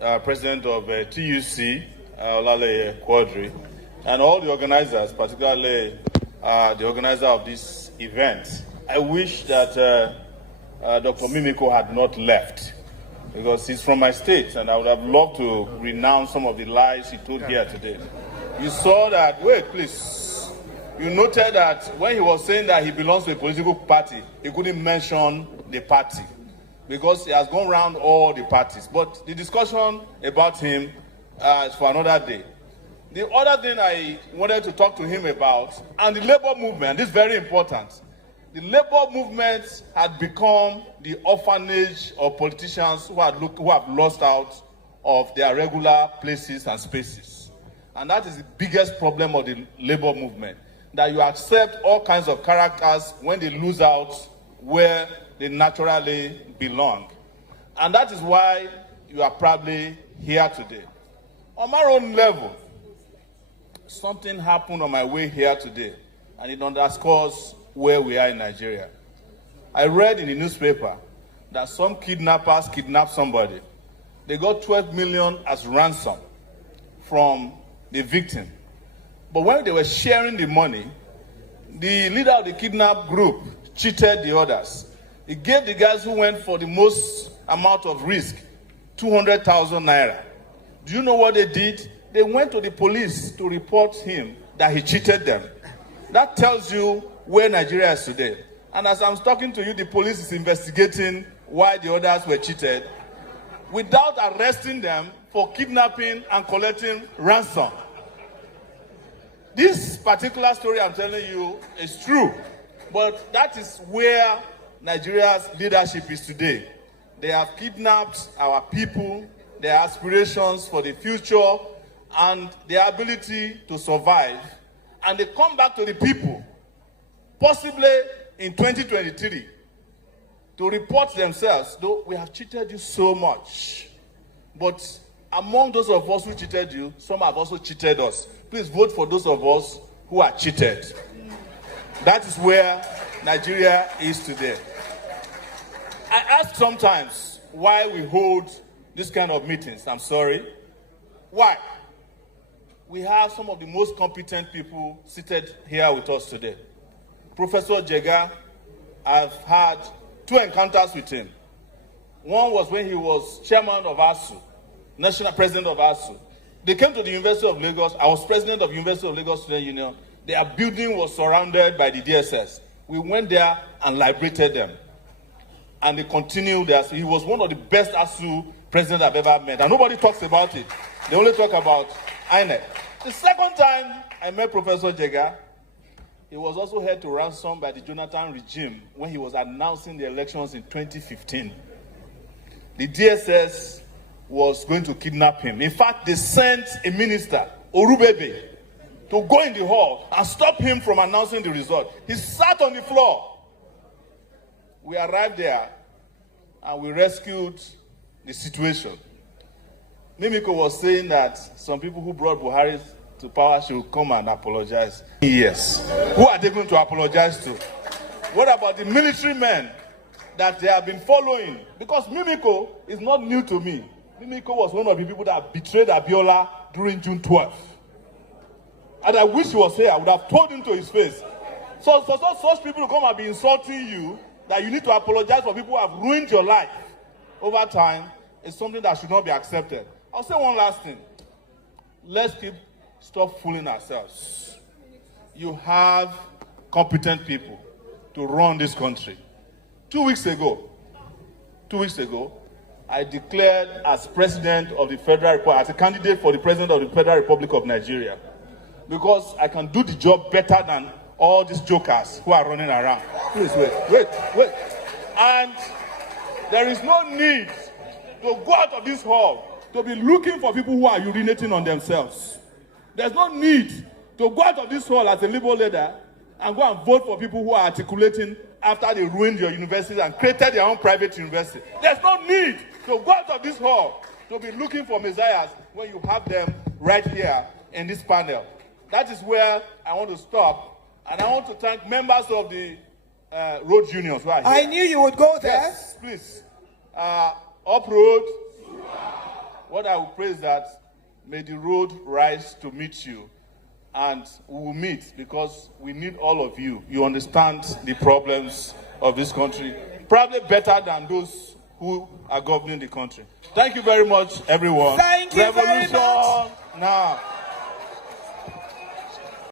President of TUC, Olale Quadri, and all the organizers, particularly the organizer of this event. I wish that Dr. Mimiko had not left, because he's from my state, and I would have loved to renounce some of the lies he told here today. You saw that, wait, please. You noted that when he was saying that he belongs to a political party, he couldn't mention the party, because he has gone around all the parties. But the discussion about him is for another day. The other thing I wanted to talk to him about, and the labor movement, this is very important. The labor movement had become the orphanage of politicians who have lost out of their regular places and spaces. And that is the biggest problem of the labor movement, that you accept all kinds of characters when they lose out where they naturally belong. And that is why you are probably here today. On my own level, something happened on my way here today, and it underscores where we are in Nigeria. I read in the newspaper that some kidnappers kidnapped somebody. They got 12 million as ransom from the victim. But when they were sharing the money, the leader of the kidnap group cheated the others. He gave the guys who went for the most amount of risk 200,000 naira. Do you know what they did? They went to the police to report him that he cheated them. That tells you where Nigeria is today. And as I'm talking to you, the police is investigating why the others were cheated without arresting them for kidnapping and collecting ransom. This particular story I'm telling you is true, but that is where Nigeria's leadership is today. They have kidnapped our people, their aspirations for the future, and their ability to survive. And they come back to the people, possibly in 2023, to report themselves, though we have cheated you so much. But among those of us who cheated you, some have also cheated us. Please vote for those of us who are cheated. That is where Nigeria is today. I ask sometimes why we hold this kind of meetings. I'm sorry. Why? We have some of the most competent people seated here with us today. Professor Jega, I've had 2 encounters with him. One was when he was chairman of ASU, national president of ASU. They came to the University of Lagos. I was president of University of Lagos Student Union. Their building was surrounded by the DSS. We went there and liberated them. And they continued there. So he was one of the best ASU presidents I've ever met. And nobody talks about it. They only talk about INEC. The second time I met Professor Jega, he was also held to ransom by the Jonathan regime when he was announcing the elections in 2015. The DSS was going to kidnap him. In fact, they sent a minister, Orubebe, to go in the hall and stop him from announcing the result. He sat on the floor. We arrived there and we rescued the situation. Mimiko was saying that some people who brought Buhari to power should come and apologize. Yes. Who are they going to apologize to? What about the military men that they have been following? Because Mimiko is not new to me. Mimiko was one of the people that betrayed Abiola during June 12th. And I wish he was here. I would have told him to his face. So for such people to come and be insulting you, that you need to apologize for people who have ruined your life over time, is something that should not be accepted. I'll say one last thing. Let's stop fooling ourselves. You have competent people to run this country. 2 weeks ago, I declared as president of the Federal Republic, as a candidate for the president of the Federal Republic of Nigeria, because I can do the job better than all these jokers who are running around. Please wait. And there is no need to go out of this hall to be looking for people who are urinating on themselves. There's no need to go out of this hall as a liberal leader and go and vote for people who are articulating after they ruined your university and created their own private university. There's no need to go out of this hall to be looking for messiahs when you have them right here in this panel. That is where I want to stop. And I want to thank members of the road unions who are here. I knew you would go there. Yes, please. Uproad, What I will pray is that may the road rise to meet you. And we will meet because we need all of you. You understand the problems of this country, probably better than those who are governing the country. Thank you very much, everyone. Thank you very much. Now.